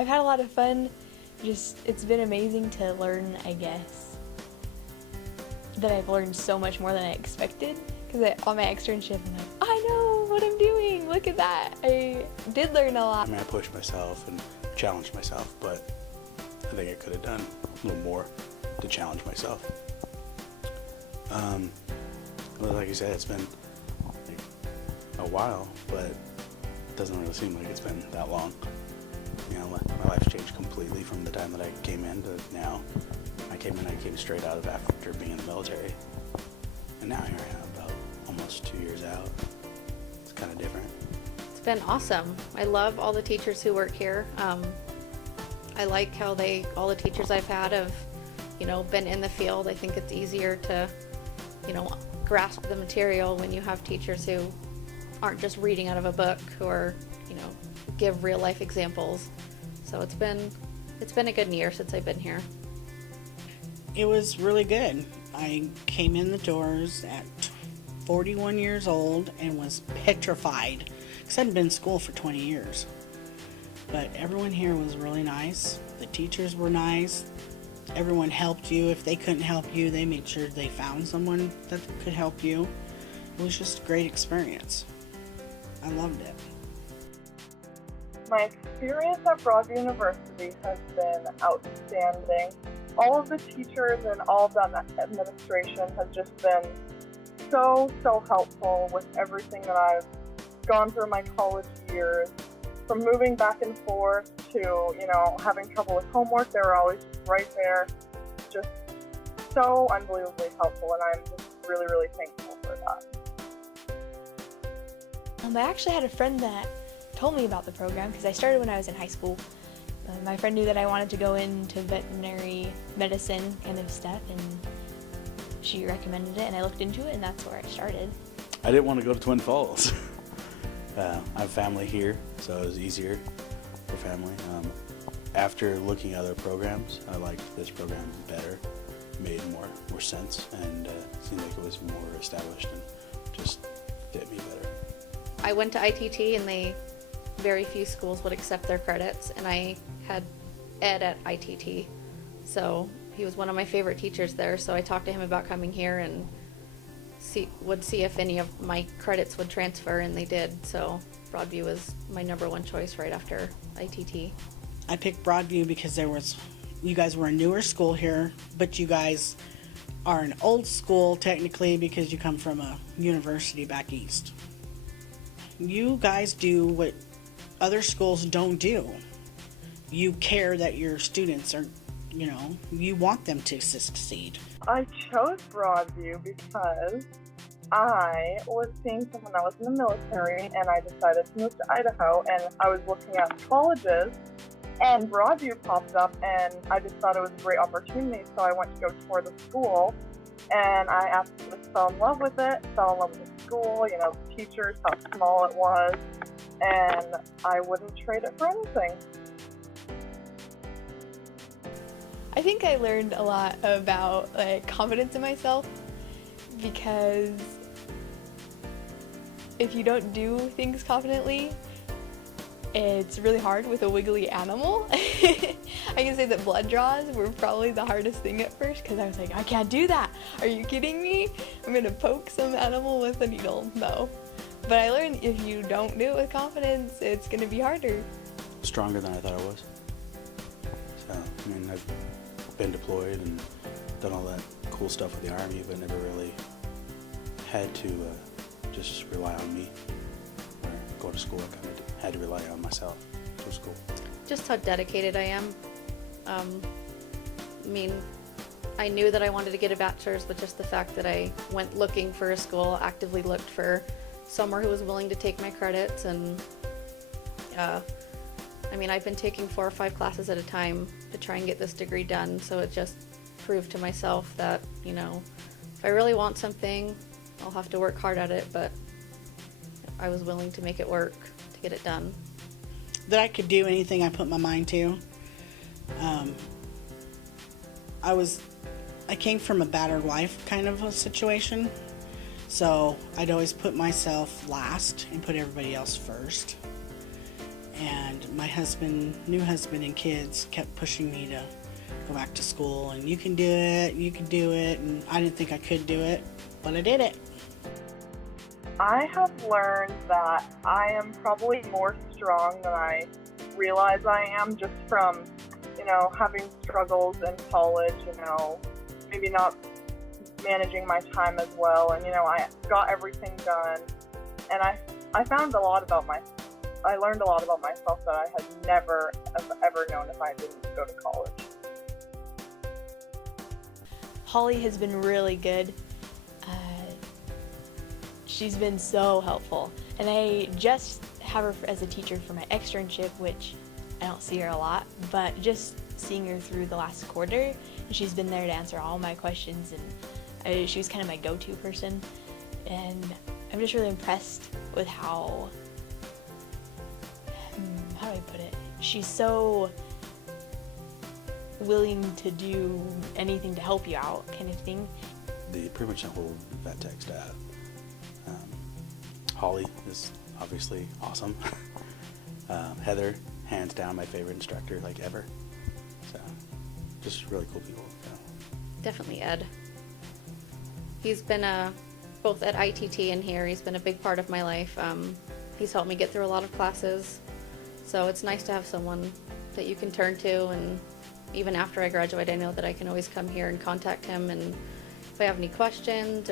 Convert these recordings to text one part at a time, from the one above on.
I've had a lot of fun. It's been amazing to learn, I guess, that I've learned so much more than I expected. Because on my externship, I'm like, I know what I'm doing. Look at that. I did learn a lot. I mean, I pushed myself and challenged myself, but I think I could have done a little more to challenge myself. Well, like you said, it's been like a while, but it doesn't really seem like it's been that long. You know, my life's changed completely from the time that I came in to now. I came straight out of after being in the military, and now here I am, about almost 2 years out. It's kind of different. It's been awesome. I love all the teachers who work here. I like how all the teachers I've had have, been in the field. I think it's easier to, grasp the material when you have teachers who aren't just reading out of a book, who are, give real life examples. So it's been a good year since I've been here. It was really good. I came in the doors at 41 years old and was petrified because I hadn't been in school for 20 years. But everyone here was really nice. The teachers were nice. Everyone helped you. If they couldn't help you, they made sure they found someone that could help you. It was just a great experience. I loved it. My experience at Broadview University has been outstanding. All of the teachers and all of the administration has just been so helpful with everything that I've gone through my college years. From moving back and forth to, having trouble with homework, they were always just right there. Just so unbelievably helpful, and I'm just really, really thankful for that. I actually had a friend that told me about the program because I started when I was in high school. My friend knew that I wanted to go into veterinary medicine kind of stuff, and she recommended it, and I looked into it, and that's where I started. I didn't want to go to Twin Falls. I have family here, so it was easier for family. After looking at other programs, I liked this program better. It made more sense, and seemed like it was more established and just fit me better. I went to ITT, and very few schools would accept their credits, and I had Ed at ITT, so he was one of my favorite teachers there. So I talked to him about coming here and would see if any of my credits would transfer, and they did. So Broadview was my #1 choice right after ITT. I picked Broadview because you guys were a newer school here, but you guys are an old school technically because you come from a university back east. You guys do what other schools don't do. You care that your students are, you want them to succeed. I chose Broadview because I was seeing someone that was in the military, and I decided to move to Idaho, and I was looking at colleges, and Broadview popped up, and I just thought it was a great opportunity, so I went to go tour the school, and I absolutely fell in love with it, fell in love with the school, the teachers, how small it was, and I wouldn't trade it for anything. I think I learned a lot about confidence in myself, because if you don't do things confidently, it's really hard with a wiggly animal. I can say that blood draws were probably the hardest thing at first, because I was like, I can't do that. Are you kidding me? I'm gonna poke some animal with a needle. No. But I learned if you don't do it with confidence, it's gonna be harder. Stronger than I thought I was. So, I've been deployed and done all that cool stuff with the Army, but never really had to just rely on me or go to school. I kind of had to rely on myself to go to school. Just how dedicated I am. I knew that I wanted to get a bachelor's, but just the fact that I went looking for a school, actively looked for somewhere who was willing to take my credits, and I've been taking 4 or 5 classes at a time to try and get this degree done, so it just proved to myself that, if I really want something, I'll have to work hard at it, but I was willing to make it work to get it done. That I could do anything I put my mind to. I came from a battered wife kind of a situation, so I'd always put myself last and put everybody else first. And my new husband and kids kept pushing me to go back to school, and you can do it, and I didn't think I could do it, but I did it. I have learned that I am probably more strong than I realize I am, just from, having struggles in college, maybe not managing my time as well, and I got everything done, and I found a lot about I learned a lot about myself that I had never ever known if I didn't go to college. Holly has been really good. She's been so helpful, and I just have her as a teacher for my externship, which I don't see her a lot, but just seeing her through the last quarter, and she's been there to answer all my questions, and she was kind of my go-to person, and I'm just really impressed with how do I put it? She's so willing to do anything to help you out, kind of thing. Pretty much the whole vet tech staff. Holly is obviously awesome. Heather, hands down my favorite instructor ever. So, just really cool people. So. Definitely Ed. He's been both at ITT and here. He's been a big part of my life. He's helped me get through a lot of classes. So it's nice to have someone that you can turn to, and even after I graduate, I know that I can always come here and contact him, and if I have any questions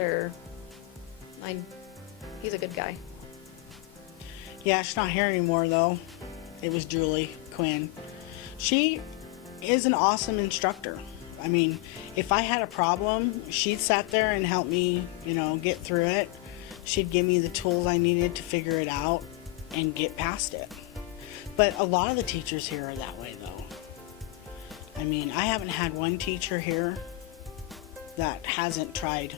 he's a good guy. Yeah, she's not here anymore though. It was Julie Quinn. She is an awesome instructor. I mean, if I had a problem, she'd sat there and help me, get through it. She'd give me the tools I needed to figure it out and get past it. But a lot of the teachers here are that way though. I mean, I haven't had one teacher here that hasn't tried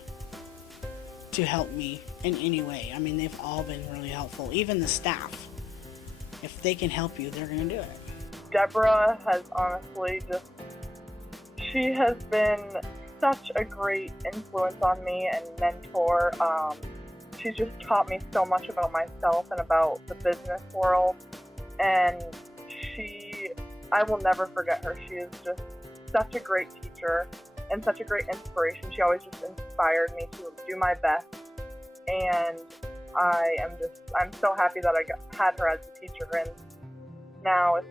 to help me in any way. I mean, they've all been really helpful. Even the staff. If they can help you, they're going to do it. Deborah has honestly she has been such a great influence on me and mentor. She's just taught me so much about myself and about the business world. And I will never forget her. She is just such a great teacher and such a great inspiration. She always just inspired me to do my best. And I'm so happy that I had her as a teacher. And now it's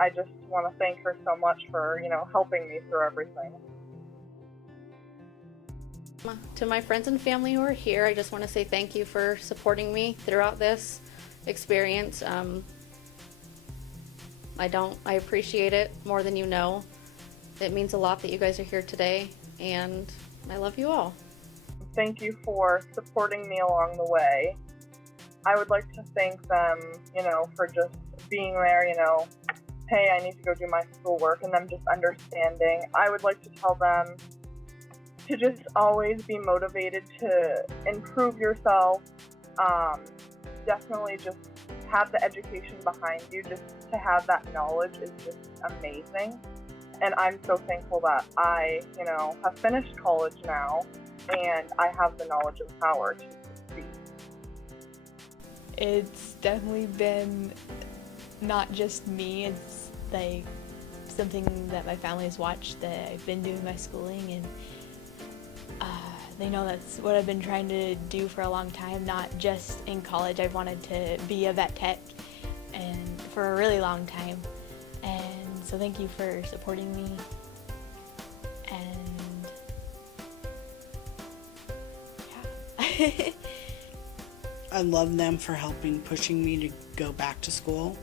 I just want to thank her so much for, helping me through everything. To my friends and family who are here, I just want to say thank you for supporting me throughout this experience. I appreciate it more than you know. It means a lot that you guys are here today, and I love you all. Thank you for supporting me along the way. I would like to thank them, for just being there, hey, I need to go do my schoolwork, and them just understanding. I would like to tell them to just always be motivated to improve yourself. Definitely just have the education behind you. Just to have that knowledge is just amazing. And I'm so thankful that I, have finished college now, and I have the knowledge and power to succeed. It's definitely been not just me, it's something that my family has watched, that I've been doing my schooling, and they know that's what I've been trying to do for a long time, not just in college. I've wanted to be a vet tech and for a really long time, and so thank you for supporting me. And yeah. I love them for pushing me to go back to school,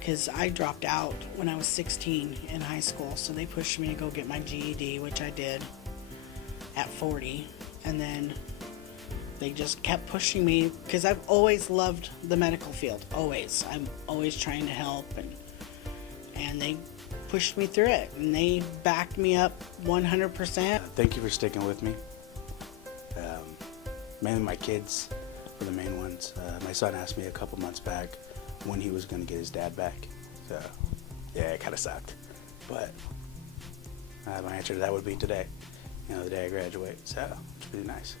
because I dropped out when I was 16 in high school, so they pushed me to go get my GED, which I did at 40, and then they just kept pushing me, because I've always loved the medical field, always. I'm always trying to help, and they pushed me through it, and they backed me up 100%. Thank you for sticking with me. Mainly my kids were the main ones. My son asked me a couple months back when he was going to get his dad back. So, yeah, it kind of sucked. But my answer to that would be today, the day I graduate. So, it's pretty nice.